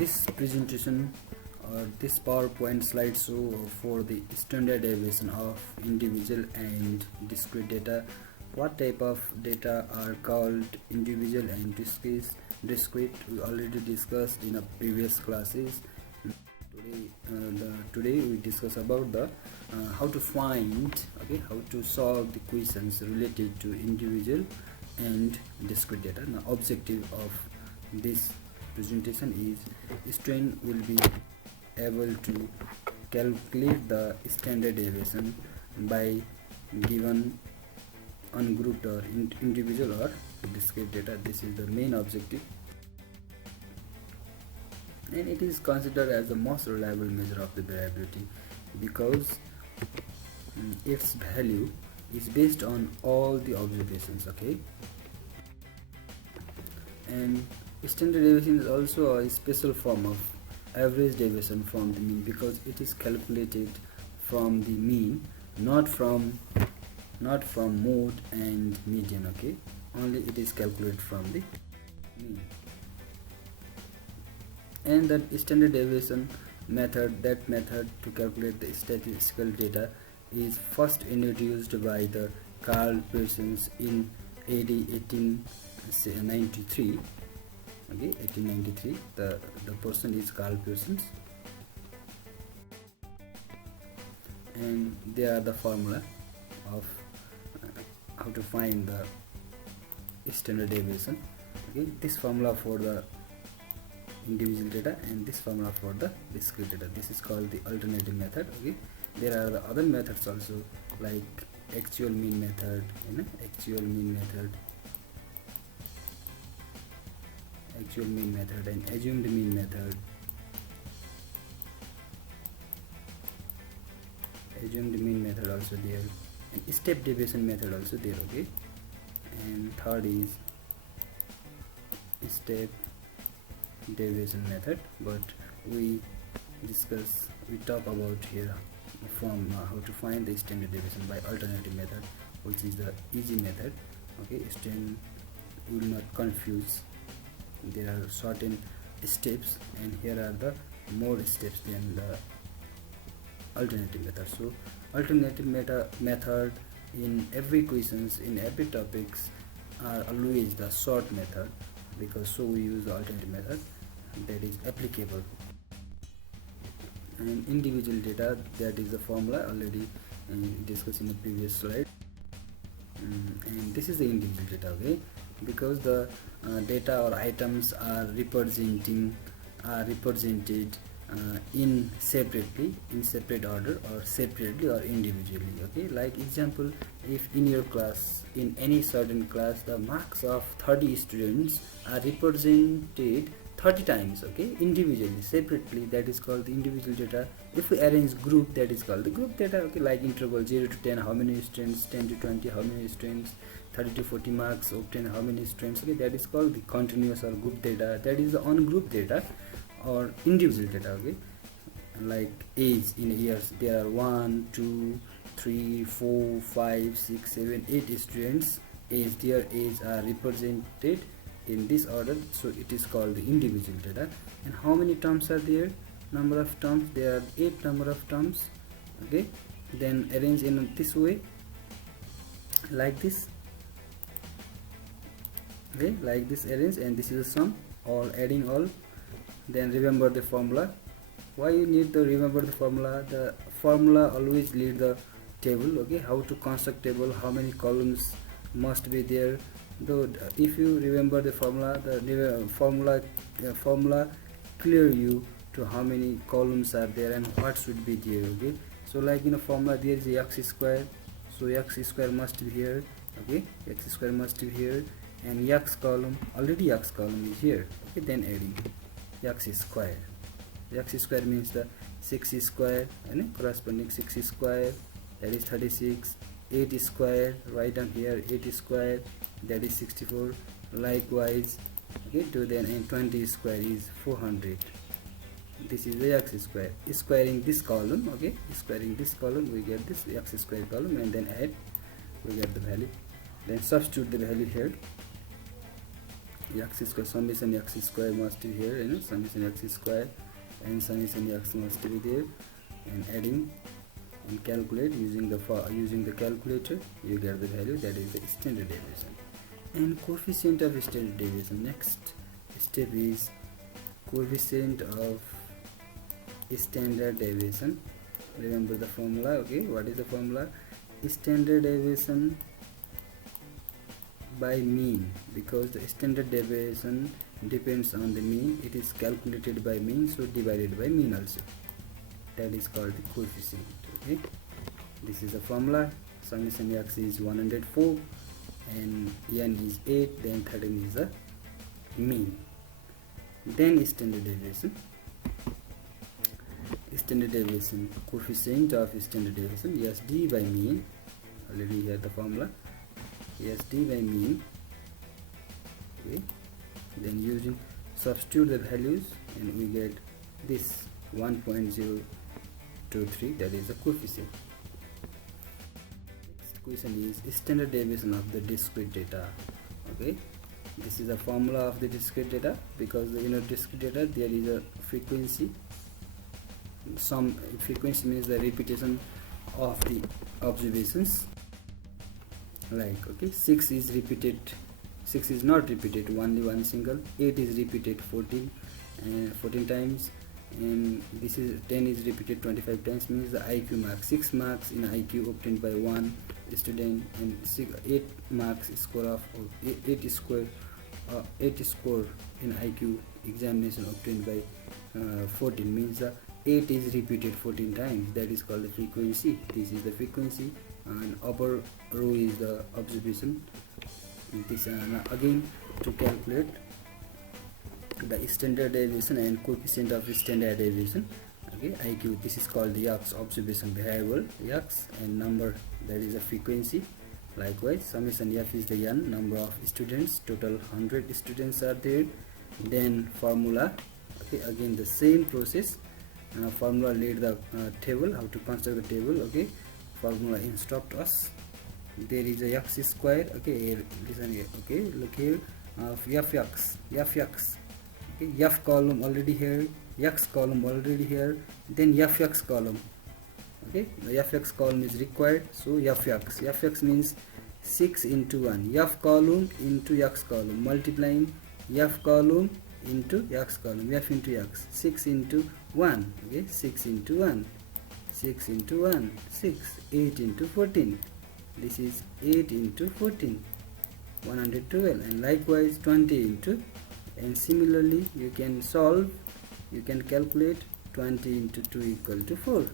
this presentation or this PowerPoint slideshow for the standard deviation of individual and discrete data. What type of data are called individual and discrete? We already discussed in a previous classes. Today we discuss about the how to find, how to solve the questions related to individual and discrete data. Now, objective of this presentation is student will be able to calculate the standard deviation by given ungrouped or individual or discrete data. This is the main objective, and it is considered as the most reliable measure of the variability because its value is based on all the observations. And standard deviation is also a special form of average deviation from the mean because it is calculated from the mean, not from mode and median. Only it is calculated from the mean. And the standard deviation method, that method to calculate the statistical data, is first introduced by the Carl Pearsons in AD 1893. 1893. The person is Carl Pearsons, and they are the formula of how to find the standard deviation. This formula for the individual data and this formula for the discrete data. This is called the alternative method. There are the other methods also, like actual mean method, actual mean method and assumed mean method. Assumed mean method also there, and step deviation method also there. And third is step deviation method, but we talk about here from how to find the standard deviation by alternative method, which is the easy method. Student will not confuse. There are certain steps, and here are the more steps than the alternative method. So alternative method in every questions, in every topics, are always the short method, because so we use the alternative method that is applicable. And individual data, that is the formula already discussed in the previous slide. And this is the individual data, because the data or items are represented in separate order, or separately or individually. Like example, if in your class, in any certain class, the marks of 30 students are represented 30 times, individually, separately, that is called the individual data. If we arrange group, that is called the group data. Like interval 0 to 10, how many students, 10 to 20, how many students, 30 to 40 marks obtained, how many students. That is called the continuous or group data. That is the on-group data or individual data. Like age in years, there are 1, 2, 3, 4, 5, 6, 7, 8 students. Their age are represented in this order, so it is called the individual data. And how many terms are there? Number of terms, there are 8 number of terms. Then arrange in this way, like this. Like this arrange, and this is a sum, all adding all. Then remember the formula. Why you need to remember the formula? The formula always lead the table. How to construct table, how many columns must be there. Though if you remember the formula, the formula clear you to how many columns are there and what should be there. So like in a formula, there is a x square, so x square must be here. X square must be here, and x column, already x column is here. Then adding x square. X square means the 6 square, and corresponding 6 square, that is 36. 8 square, write down here 8 square, that is 64. Likewise, to then, and 20 square is 400. This is the x square. Squaring this column, squaring this column, we get this x square column, and then add, we get the value. Then substitute the value here. x square, summation x square must be here, summation x square and summation x must be there, and adding and calculate using the calculator, you get the value, that is the standard deviation and coefficient of standard deviation. Next step is coefficient of standard deviation. Remember the formula. Okay, what is the formula? Standard deviation by mean, because the standard deviation depends on the mean, it is calculated by mean, so divided by mean also, that is called the coefficient. Okay, this is the formula. Summation x is 104 and n is 8, then 13 is the mean. Then standard deviation, coefficient of standard deviation, yes, d by mean, already here the formula, yes, d by mean. Okay, then using substitute the values and we get this 1.023, that is the coefficient. Next question is standard deviation of the discrete data. Okay, this is a formula of the discrete data, because discrete data there is a frequency. Some frequency means the repetition of the observations, like, okay, 6 is repeated, 6 is not repeated, only one single. 8 is repeated 14 times, and this is 10 is repeated 25 times, means the IQ marks, 6 marks in IQ obtained by one student, and 8 marks score of 8 score in IQ examination obtained by 14, means the 8 is repeated 14 times, that is called the frequency. This is the frequency, and upper row is the observation. This again, to calculate the standard deviation and coefficient of standard deviation. Okay, IQ, this is called the x, observation variable x, and number, that is a frequency. Likewise, summation f is the n, number of students, total 100 students are there. Then formula, okay, again the same process. Formula lead the table, how to construct the table. Okay, formula instruct us, there is a x square. Okay, listen here. Okay, look here, fx, okay, f column already here, x column already here, then fx column. Okay, the fx column is required, so fx means 6 into 1, f column into x column, multiplying f column into x column, f into x, 6 into 1, okay, 6 into 1, 6 into 1, 6, 8 into 14, this is 8 into 14, 112, and likewise 20 into, and similarly you can solve, you can calculate 20 into 2 equal to 4,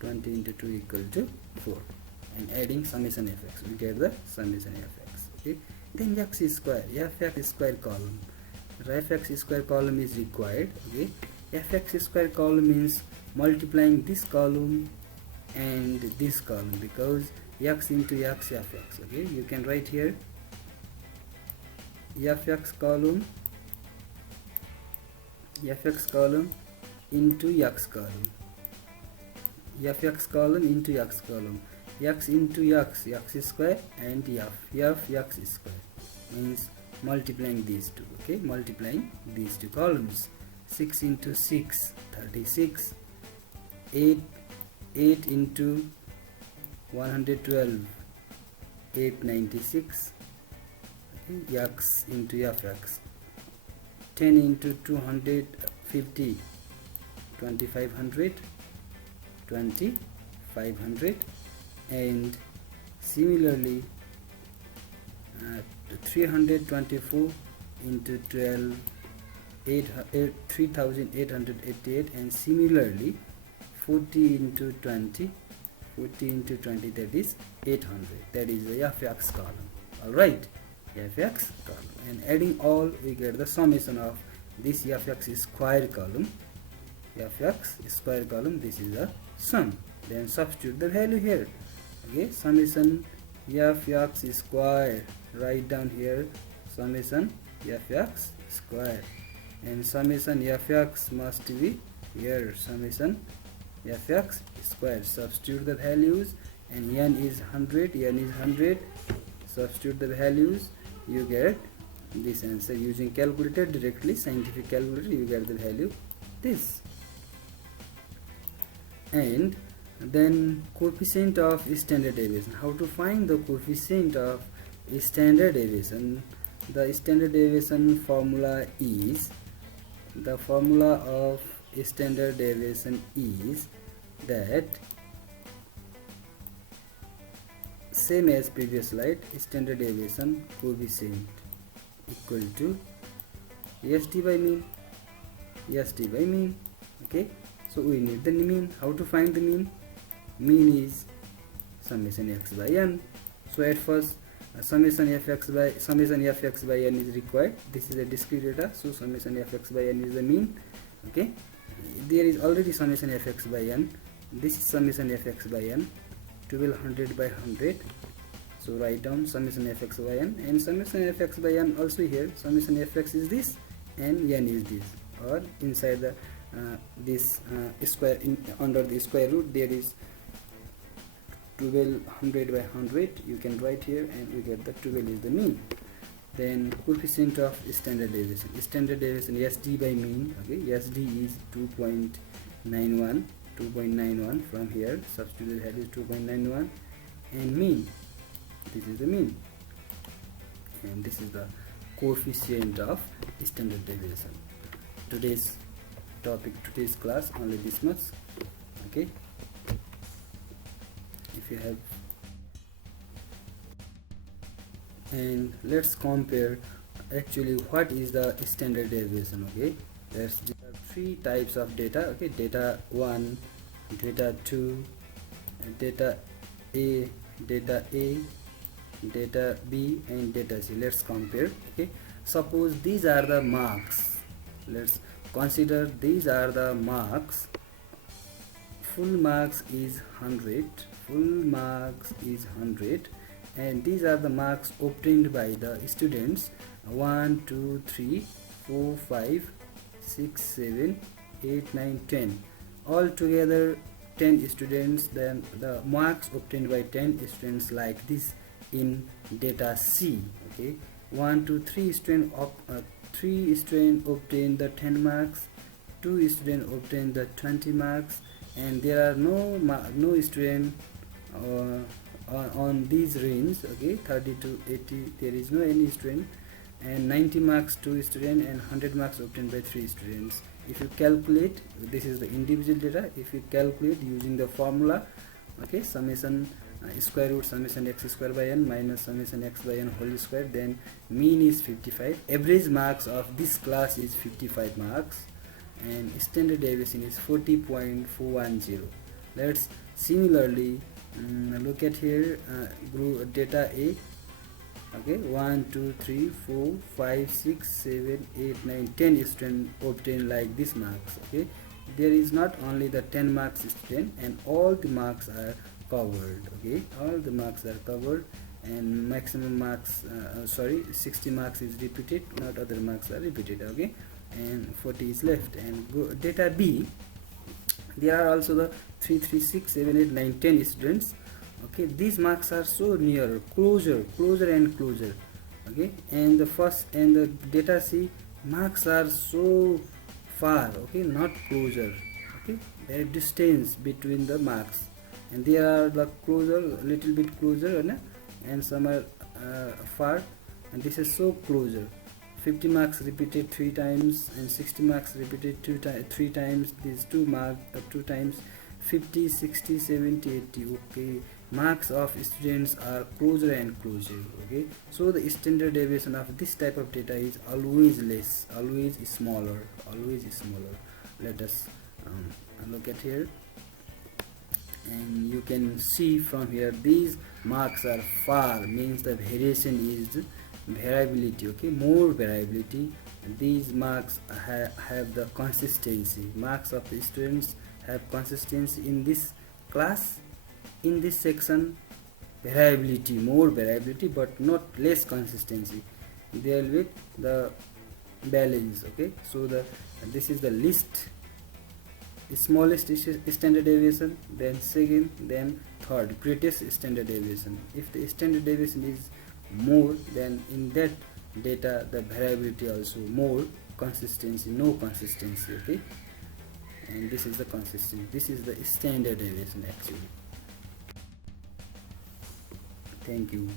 20 into 2 equal to 4, and adding summation fx, we get the summation fx. Okay, then x square, fx square column, fx square column is required. Okay, fx square column means multiplying this column and this column, because x into x fx. Okay, you can write here fx column into x column, fx column into x column, x into x square, and x square, means multiplying these two. Okay, multiplying these two columns, 6 into 6, 36, 8 into 112, 896, okay, x into fx, 10 into 250, 2500, 2500, and similarly 324 into 12, 3888, and similarly 40 into 20, that is 800, that is the fx column. Alright, fx column, and adding all, we get the summation of this fx square column, this is the sum. Then substitute the value here. Okay, summation fx square, write down here summation fx square, and summation fx must be here, summation fx square. Substitute the values, and n is 100, substitute the values, you get this answer. Using calculator directly, scientific calculator, you get the value this. And then coefficient of standard deviation. How to find the coefficient of standard deviation? The standard deviation formula is, the formula of standard deviation is that, same as previous slide, standard deviation coefficient equal to SD by mean, SD by mean. Okay, so we need the mean. How to find the mean? Mean is summation x by n. So at first summation fx by n is required. This is a discrete data, so summation fx by n is the mean. Okay, there is already summation fx by n. This is summation fx by n, 1200 by 100. So write down summation fx by n, and summation fx by n also here. Summation fx is this and n is this, or inside the this square, under the square root there is 1200 by 100. You can write here and we get the 12 is the mean. Then coefficient of standard deviation. Standard deviation SD by mean. Okay, SD is 2.91. From here substitute the value 2.91, and mean, this is the mean, and this is the coefficient of standard deviation. Today's topic, today's class, only this much. Okay, if you have, and let's compare actually what is the standard deviation. Okay, there's three types of data. Okay, data 1, data 2, data A, data B, and data C. Let's compare. Okay, suppose these are the marks. Let's consider these are the marks. Full marks is 100. Full marks is 100, and these are the marks obtained by the students 1, 2, 3, 4, 5, 6, 7, 8, 9, 10. All together 10 students. Then the marks obtained by 10 students like this in data C. Okay, 1, 2, 3 students 3 students obtain the 10 marks, 2 students obtain the 20 marks, and there are no student on these range. Okay, 30 to 80 there is no any student, and 90 marks 2 students, and 100 marks obtained by 3 students. If you calculate, this is the individual data. If you calculate using the formula, okay, summation square root summation x square by n minus summation x by n whole square, then mean is 55. Average marks of this class is 55 marks, and standard deviation is 40.410. Let's similarly look at here, group data A. Okay, 1, 2, 3, 4, 5, 6, 7, 8, 9, 10 students obtain like this marks. Okay, there is not only the 10 marks student, and all the marks are covered. Okay, all the marks are covered, and maximum marks 60 marks is repeated, not other marks are repeated. Okay, and 40 is left. And data B, there are also the 3, 3, 6, 7, 8, 9, 10 students. Okay, these marks are so near, closer and closer. Okay, and the first and the data C, marks are so far. Okay, not closer. Okay, there is distance between the marks, and there are the closer, little bit closer, and some are far, and this is so closer. 50 marks repeated 3 times, and 60 marks repeated 3 times. These 2 marks 2 times. 50, 60, 70, 80. Okay, marks of students are closer and closer. Okay, so the standard deviation of this type of data is always less, always smaller. Let us look at here, and you can see from here these marks are far, means the variation is variability. Okay, more variability. These marks have the consistency. Marks of the students have consistency in this class, in this section. Variability, more variability, but not less consistency. There with the balance. Okay, so this is the least, smallest standard deviation, then second, then third greatest standard deviation. If the standard deviation is more, then in that data, the variability also more, consistency no consistency. Okay, and this is the consistency, this is the standard deviation actually. Thank you.